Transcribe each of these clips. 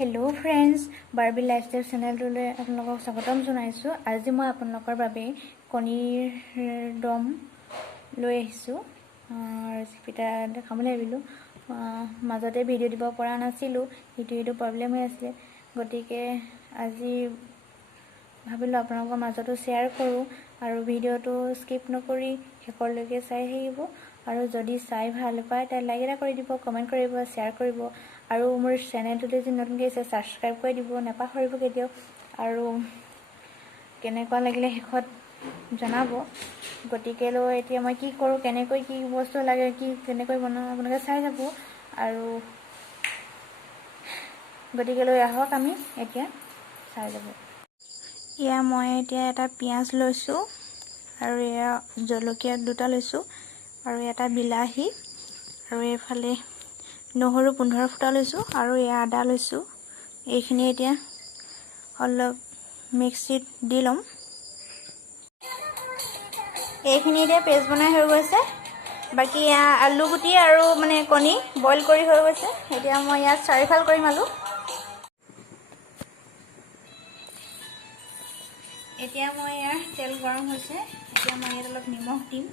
Hello friends, Barbie lifestyle चेनेलটোলৈ আপোনালোকক স্বাগতম জনাইছোঁ। আজি মই আপোনালোকৰ বাবে কণীৰ দম লৈ আহিছোঁ। ৰেচিপিটা দেখাবলৈ ভাবিলোঁ। মাজতে ভিডিঅ' দিব পৰা নাছিলোঁ, সেইটো প্ৰব্লেম হৈ আছিলে। গতিকে আজি ভাবিলোঁ আপোনালোকৰ মাজতো শ্বেয়াৰ কৰোঁ আৰু ভিডিঅ'টো স্কিপ নকৰি শেষলৈকে চাই থাকিব। আৰু যদি চাই ভাল পায় তাই লাইক এটা কৰি দিব, কমেণ্ট কৰিব, শ্বেয়াৰ কৰিব আৰু মোৰ চেনেলটোলৈ যদি নতুনকৈ আছে ছাবস্ক্ৰাইব কৰি দিব নাপাহৰিব কেতিয়াও। আৰু কেনেকুৱা লাগিলে শেষত জনাব। গতিকেলৈ এতিয়া মই কি কৰোঁ, কেনেকৈ কি বস্তু লাগে, কেনেকৈ বনাওঁ আপোনালোকে চাই যাব। আৰু গতিকেলৈ আহক আমি এতিয়া চাই যাব। এয়া মই এতিয়া এটা পিঁয়াজ লৈছোঁ আৰু এয়া জলকীয়া দুটা লৈছোঁ আৰু এটা বিলাহী আৰু এইফালে নহৰু 15 ফুটা লৈছোঁ আৰু এয়া আদা লৈছোঁ। এইখিনি এতিয়া অলপ মিক্সিত দি ল'ম। এইখিনি এতিয়া পেষ্ট বনাই হৈ গৈছে। বাকী এয়া আলু গুটি আৰু কণী বইল কৰি হৈ গৈছে। এতিয়া মই ইয়াত 4ফাল কৰিম আলু। এতিয়া মই ইয়াৰ তেল গৰম হৈছে। এতিয়া মই ইয়াত অলপ নিমখ দিম।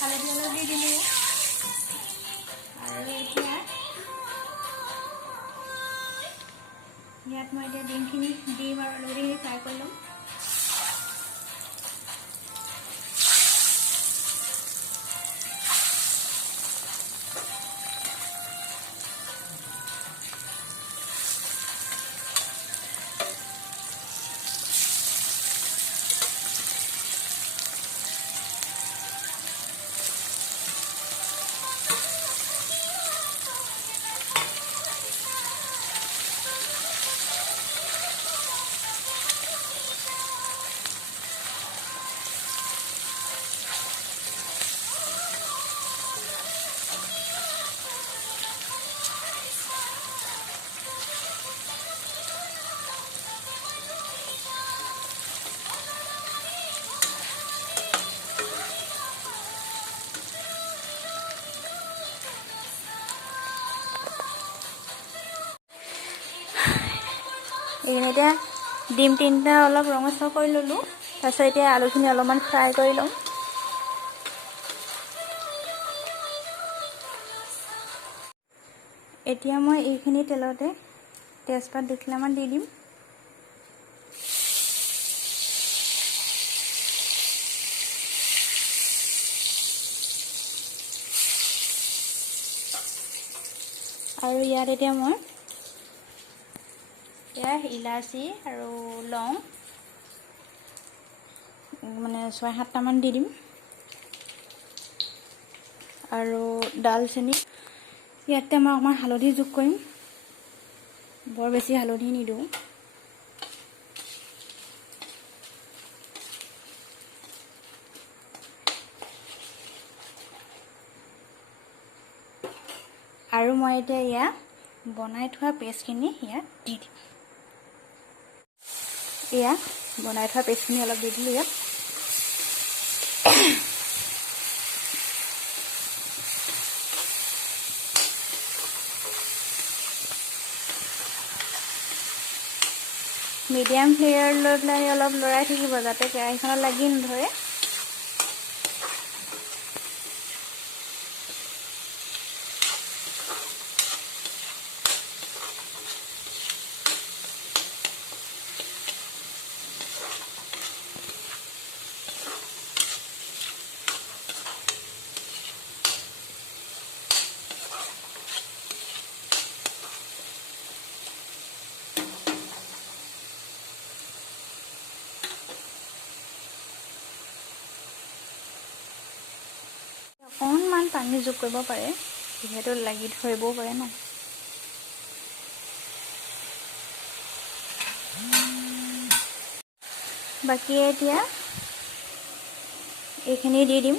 হালধি অলপ দি দিলোঁ আৰু এতিয়া ইয়াত মই এতিয়া ডিমখিনি দিম আৰু আলুখিনি ফ্ৰাই কৰি ল'ম। এইখিনি এতিয়া ডিম 3টা অলপ ৰঙচুৱা কৰি ল'লোঁ। তাৰপিছত এতিয়া আলুখিনি অলপমান ফ্ৰাই কৰি ল'ম। এতিয়া মই এইখিনি তেলতে তেজপাত 2 খিলামান দি দিম। আৰু ইয়াত এতিয়া মই ইলাচি আৰু লং 6-7টামান দি দিম আৰু ডালচেনি। ইয়াতে মই অকণমান হালধি যোগ কৰিম, বৰ বেছি হালধি নিদিওঁ। আৰু মই এতিয়া ইয়াত বনাই থোৱা পেষ্টখিনি ইয়াত দি দিম। এয়া বনাই থোৱা পেষ্টখিনি অলপ দি দিলোঁ ইয়াত। মিডিয়াম ফ্লেয়াৰ লৈ পেলাই অলপ লৰাই থাকিব যাতে কেৰাহীখনত লাগি নধৰে। পানী যোগ কৰিব পাৰে, যিহেতু লাগি ধৰিবও পাৰে ন। বাকী এতিয়া এইখিনি দি দিম।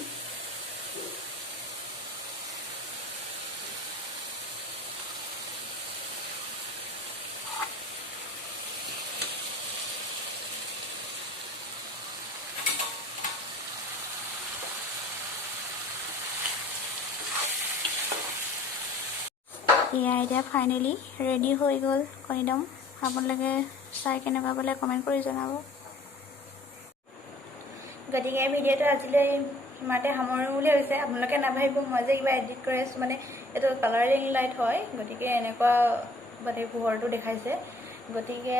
এয়া এতিয়া ফাইনেলি ৰেডি হৈ গ'ল কণী দম। আপোনালোকে চাই কেনেকুৱা পালে কমেণ্ট কৰি জনাব। গতিকে ভিডিঅ'টো আজিলৈ ইমানতে সামৰোঁ বুলি হৈছে। আপোনালোকে নাভাবিব মই যে কিবা এডিট কৰি আছোঁ, মানে এইটো কালাৰিং লাইট হয়, গতিকে এনেকুৱা মানে পোহৰটো দেখাইছে। গতিকে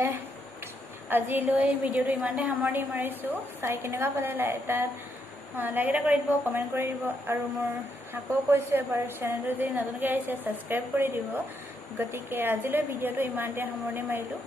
আজিলৈ ভিডিঅ'টো ইমানতে সামৰণি মাৰিছোঁ। চাই কেনেকুৱা পালে তাত লাইক এটা কৰি দিব, কমেণ্ট কৰি দিব, আৰু মোৰ আকৌ কৈছোঁ এবাৰ, চেনেলটো যদি নতুনকৈ আহিছে ছাবস্ক্ৰাইব কৰি দিব। গতিকে আজিলৈ ভিডিঅ'টো ইমানতে সামৰণি মাৰিলোঁ।